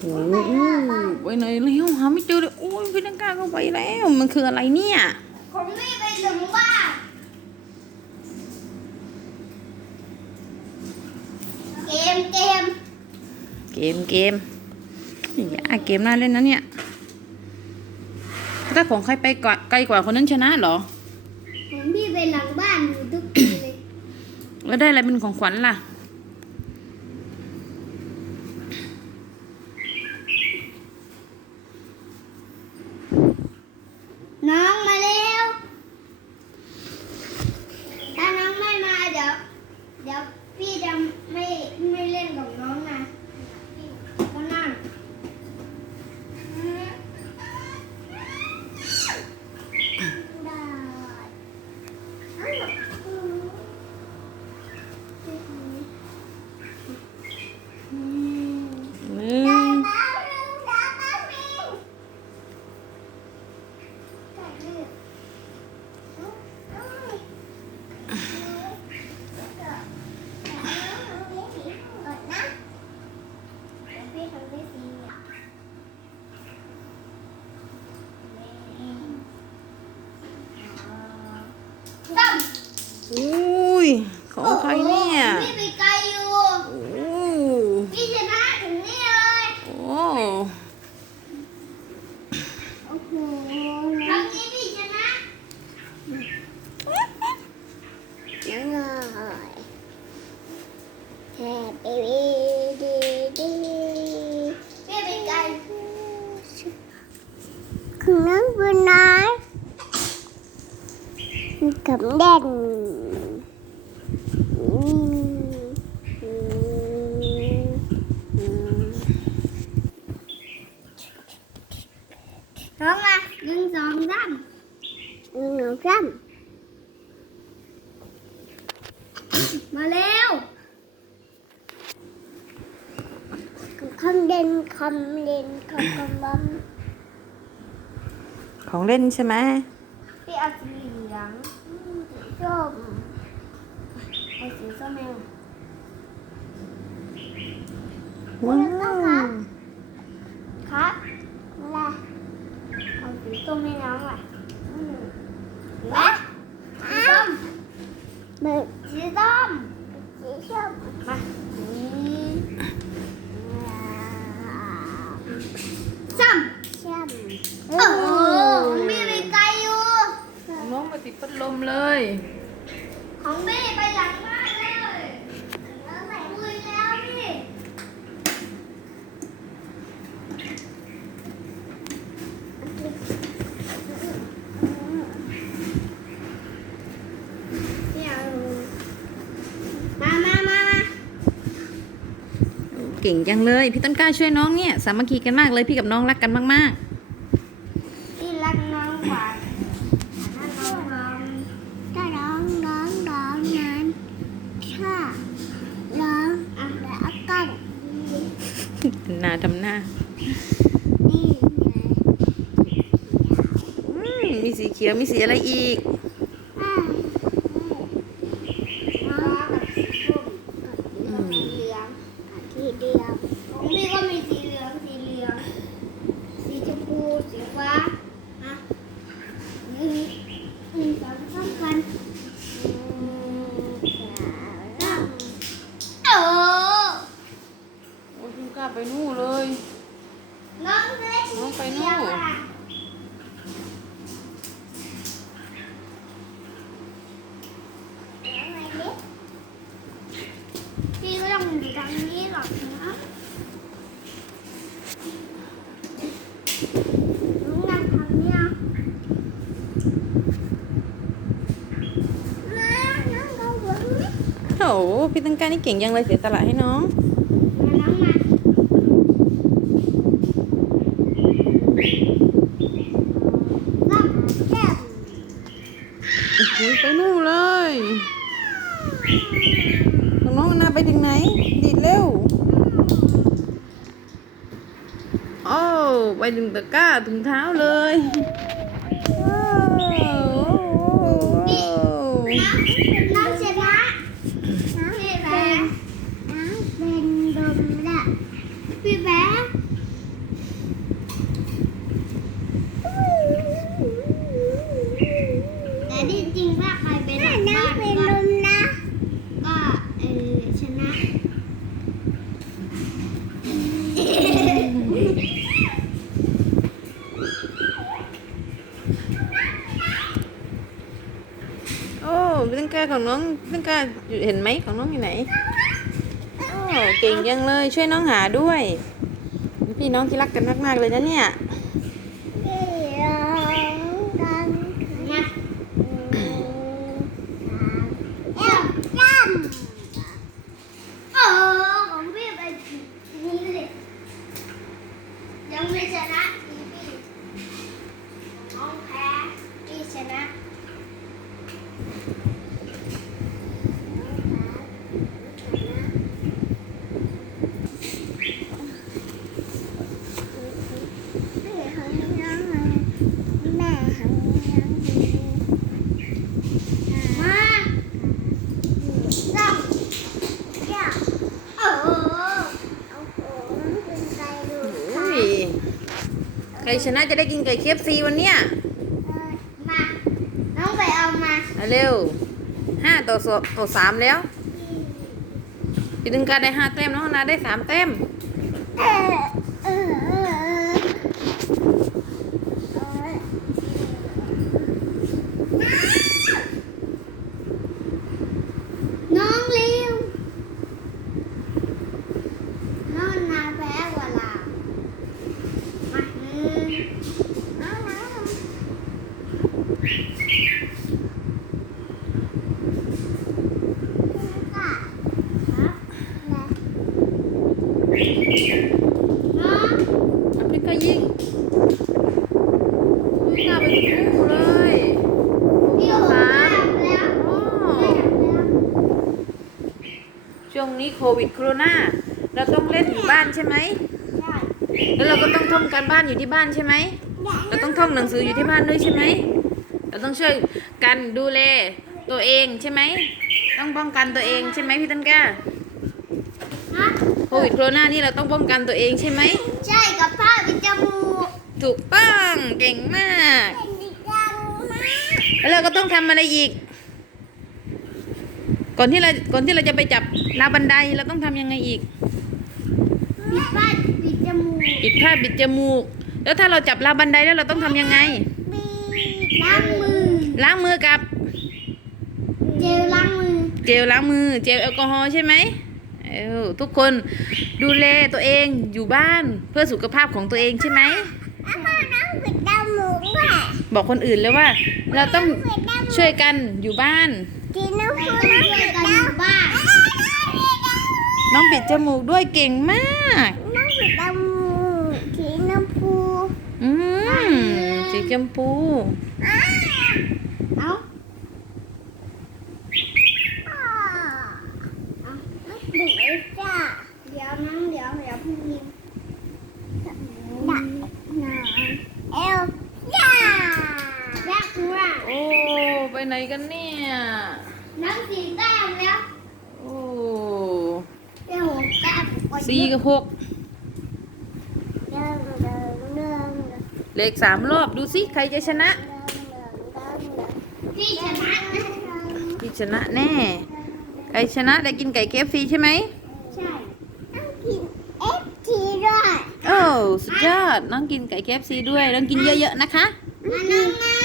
โอ้โหไปไหนแล้วหาไม่เจอเลยโอ้ยพี่ตังกาก็ไปแล้ว มันคืออะไรเนี่ยผมไม่ไปถึงบ้านเกมเกมเกมเกมอะเกมน่าเล่นนะเนี่ยถ้าของใครไปกว่าไกลกว่าคนนั้นชนะเหรอผมพี่ไปหลังบ้านอยู่ทุกทีเลยแล้วได้อะไรเป็นของขวัญล่ะ น้องมาแล้วถ้าน้องไม่มาเดี๋ยวเดี๋ยวพี่จะไม่ไม่เล่นกับน้องนะก็นั่ง หนึ่งอุ้ย ของใครเนี่ย พี่ไปไกลอยู่ โอ้ พี่ชนะถึงนี่เลย โอ้ โอ้โหครั้งนี้พี่ชนะยังไงแฮปปี้ดีดีพี่ไปไกลคุณน้องบุญน้อยกับเด่น ร้องมาหนึ่งสองสามหนึ่งสองสามมาเร็วคำเด่นคำเด่นคำคำบัมของเล่นใช่ไหมพี่เอาสีเหลืองสีส้มเอาสีส้มเอง ว้าว ครับอะไรเอาสีส้มให้น้องอะอืมเห็นไหมสีส้มเบิกสีส้มสีส้มมานี่ส้มส้ มโอ้โหมีไปไกลอยู่ น้องมาติดพัดลมเลย ของแม่ไปหลังบ้านเลยแล้วใส่มือแล้วพี่ไม่เอามามามามาเก่งจังเลย พี่ต้นกล้าช่วยน้องเนี่ย สามัคคีกันมากเลย พี่กับน้องรักกันมากพี่รักน้องกว่าถ้าน้องร้องถ้าร้องร้องร้องนั้นถ้าร้องอะแล้วกัน ๆ นาทำหน้า นี่ไง อืมมีสีเขียวมีสีอะไรอีก อ่าน้องกับสีส้มกับสีเหลืองกับสีเหลืองของพี่ก็มีสีเหลืองสีเหลืองสีชมพูสีฟ้าอะนี่หนึ่งสองสา มกันหนึ่งสองสามโอ้โอ้ยพี่กล้าไปนู่นเลย น้องเล็กน้องไปนู่น เดียวอะน้องอะไรเล็กพี่ก็ต้องอยู่ทางนี้หรอกนะน้องนั่งทางเนี้ยน้าน้องเขาหวังไหม โอ้โห พี่ต้นกล้านี่เก่งยังเลยเสียสละให้น้องมาน้องมาไปนู่นเลยน้องๆนาไปถึงไหน ดีดเร็วโอ้ไปถึงตะกร้าถึงเท้าเลยว้าวน้งชนะพี่แพ้น้องเป็นดมละพี่แพ้ ก่งโอ้พี่ตั้งกา ของน้องพี่งกาอยู่เห็นไหมของน้องอยู่ไหนโอ้เก่งจังเลยช่วยน้องหาด้วย พี่น้องที่รักกันมากๆเลยนะเนี่ย มาเอวจำโอ้ของพี่ไปนี่เลยยังไม่ชนะอีพี่น้องแพ้พี่ชนะ มาจับจับโอ้โหโอ้โหเป็นไก่ดู อุ้ยใคร ชนะจะได้กินไก่เคฟซีวันเนี้ยมา น้องไปเอามาเอาเร็วห้าต่อสองต่อสามแล้วพี่ตึงกาได้ห้าแต้มน้องนาได้สามแต้มเออเออเออน้องเร็วน้องนาแพ้กว่าเรามาหนึ่งน้องน้องครับน้อง อัพริกายิงวิ่งหน้าไปถึงคู่เลย พี่โอ้โหแล้ว โอ้ ช่วงนี้โควิดโคโรนาเราต้องเล่นอยู่บ้านใช่ไหมแล้วเราก็ต้องท่องการบ้านอยู่ที่บ้านใช่ไหมเราต้องท่องหนังสืออยู่ที่บ้านด้วยใช่ไหมเราต้องช่วยกันดูแลตัวเองใช่ไหมต้องป้องกันตัวเองใช่ไหมพี่ตันก้าฮะโควิดโคโรนานี่เราต้องป้องกันตัวเองใช่ไหมใช่กับผ้าปิดจมูกถูกต้องเก่งมากเป็นดิจังมากแล้วเราก็ต้องทำอะไรอีก ก่อนที่เราก่อนที่เราจะไปจับราวบันไดเราต้องทำยังไงอีก ปิดผ้าปิดจมูกปิดผ้าปิดจมูก แล้วถ้าเราจับราวบันไดแล้วเราต้องทำยังไง ล้างมือ ล้างมือกับเจลล้างมือ เจลล้างมือ เจลแอลกอฮอล์ใช่ไหมเออทุกคนดูแลตัวเองอยู่บ้านเพื่อสุขภาพของตัวเองใช่ไหม แล้วก็น้องปิดจมูกด้วยบอกคนอื่นเลยว่า เราต้องช่วยกันอยู่บ้าน กินน้ำพุน้ำปิดจมูกบ้านน้องปิดจมูกด้วยเก่งมาก น้องปิดจมูกกินน้ำพุอืมสีชมพูอ้าเอาเอาดึงไอ้จ้าเดี๋ยวน้องเดี๋ยวเดี๋ยวพี่ยิงดักนอนเอลจ้ายักษ์ว่าโอ้ ไปไหนกันเนี่ย น้ำสีแต้มแล้ว โอ้ เดี๋ยวหกแต้ม สี่กับหกเรื่องเรื่องเรื่องเลขสามรอบดูสิใครจะชนะพี่ชนะนะพี่ชนะแน่ ใครชนะได้กินไก่เคฟซีใช่ไหมใช่ต้องกินเอฟทีด้วยโอ้สุดยอดน้องกินไก่เคฟซีด้วยน้องกินเยอะๆนะคะมาน้องมา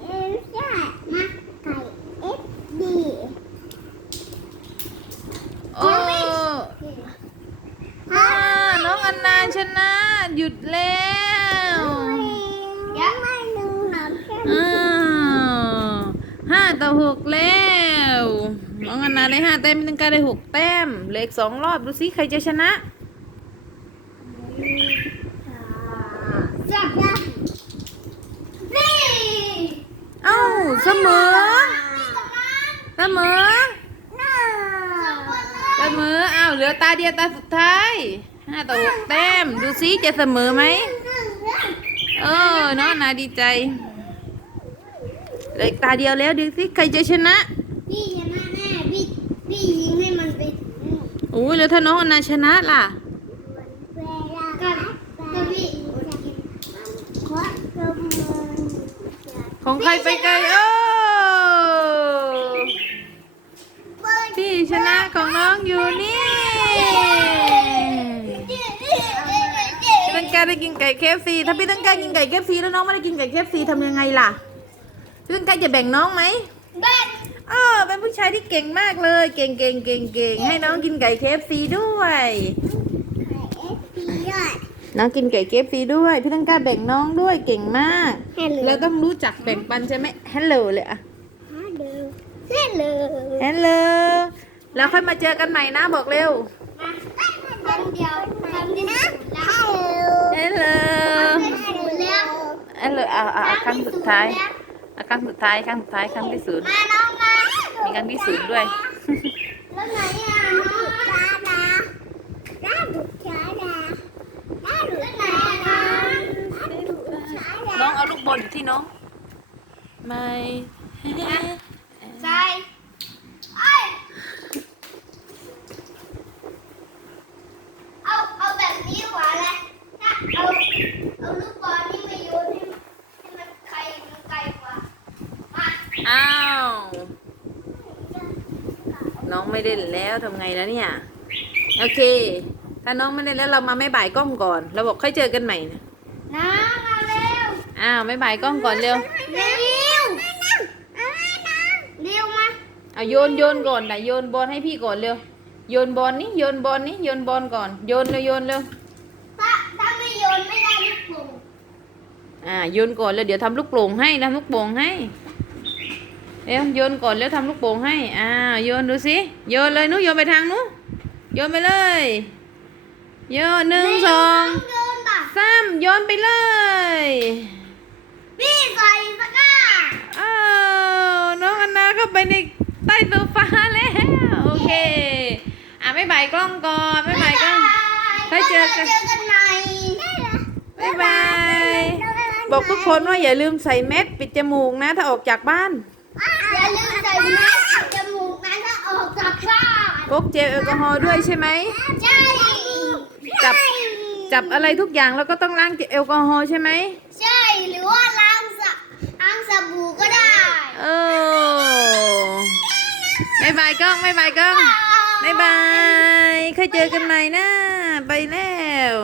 เอฟใช่มาไก่เอฟดีโอ้อ่าน้องอันนา ชนะ หยุดแล้วยังไม่หนึ่งหนอนแค่อ้าวห้าต่อหกแล้วน้องอันนาได้ห้าแต้มพี่ตังกาได้หกแต้มเหลืออกสองรอบดูสิใครจะชนะจับยับนี่เอ้าเสมอเสมอเสมออ้าวเหลือตาเดียวตาสุดท้าย ห้าต่อหกแต้ม ดูสิจะเสมอไหมเออน้องอันนาดีใจเหลืออีกตาเดียวแล้วดูสิใครจะชนะพี่ชนะแน่พี่พี่ยิงให้มันไปถึงนู่นโอ้ยแล้วถ้าน้องอันนาชนะล่ะก็ก็พี่อดกินขอจมือของใครไปไกลโอ้พี่ชนะของน้องอยู่นี่ เย้เย้เย้เย้เย้พี่ตังกล้าได้กินไก่เคฟซีถ้าพี่ต้นกล้ากินไก่เคฟซีแล้วน้องไม่ได้กินไก่เคฟซีทำยังไงล่ะพี่ต้นกล้าจะแบ่งน้องไหมแบ่งเออเป็นผู้ชายที่เก่งมากเลย เก่งเก่งเก่งเก่งให้น้องกินไก่เคฟซีด้วยเอฟพีด้วยน้องกินไก่เคฟซีด้วย พี่ต้นกล้าแบ่งน้องด้วยเก่งมากฮัลโหลเราต้องรู้จักแบ่งปันใช่ไหมฮัลโหลเลยอะฮัลโหลฮัลโหลฮัลโหลแล้วค่อยมาเจอกันใหม่นะบอกเร็วมาคำเดียวคำเดียวนะฮัลโหล ฮัลโหลแล้วฮัลโหลอ่าอ่าครั้งสุดท้ายอะครั้งสุดท้ายครั้งสุดท้ายครั้งที่ศูนย์มีครั้งที่ศูนย์ด้วยน้องเอาลูกบอลอยู่ที่น้องไม่ใช่ไอ้เอาเอาแบบนี้ดีกว่าเลยนะเอาเอาลูกบอลนี่มาโยนให้ให้มันไกลมันไกลกว่ามา อ้าว น้องไม่ เล่นแล้วทำไงแล้วเนี่ย โอเค ถ้าน้องไม่เล่นแล้วเรามาไม่บ่ายกล้องก่อน เราบอกค่อยเจอกันใหม่นะน้ามาเร็ว อ้าวไม่บ่ายกล้องก่อนเร็ว เร็วเร็วมาเอาโยนโยนก่อนนะโยนบอลให้พี่ก่อนเร็ว โยนบอลนี่โยนบอลนี่โยนบอลก่อน โยนเร็วโยนเร็วถ้าถ้าไม่โยนไม่ได้ลูกโป่งอ่าโยนก่อนแล้วเดี๋ยวทำลูกโป่งให้ทำลูกโป่งให้ เร็วโยนก่อนแล้วทำลูกโป่งให้อ่าโยนดูสิโยนเลยนุโยนไปทางนู้นโยนไปเลยโยนหนึ่งสองโยนป่ะสามโยนไปเลยพี่ใส่ตะกร้าอ้าวน้องอันนาเข้าไปในใต้โซฟาแล้วโอเคอะไม่บายกล้องก่อนไม่บายกล้องค่อยเจอกันเจอกันใหม่บ๊ายบายบอกทุกคนว่าอย่าลืมใส่แมสปิดจมูกนะ ถ้าออกจากบ้าน อย่าลืมใส่แมสจมูกนั้นถ้าออกจากบ้านพกเจลแอลกอฮอล์ด้วยใช่ไหม ใช่จับ จับอะไรทุกอย่างแล้วก็ต้องล้างแอลกอฮอล์ใช่ไหม ใช่หรือว่าล้างสะล้างสบู่ก็ได้เออบ๊ายบายกล้องบ๊ายบายกล้องบ๊ายบายเคยเจอกันใหม่นะ ไปแล้ว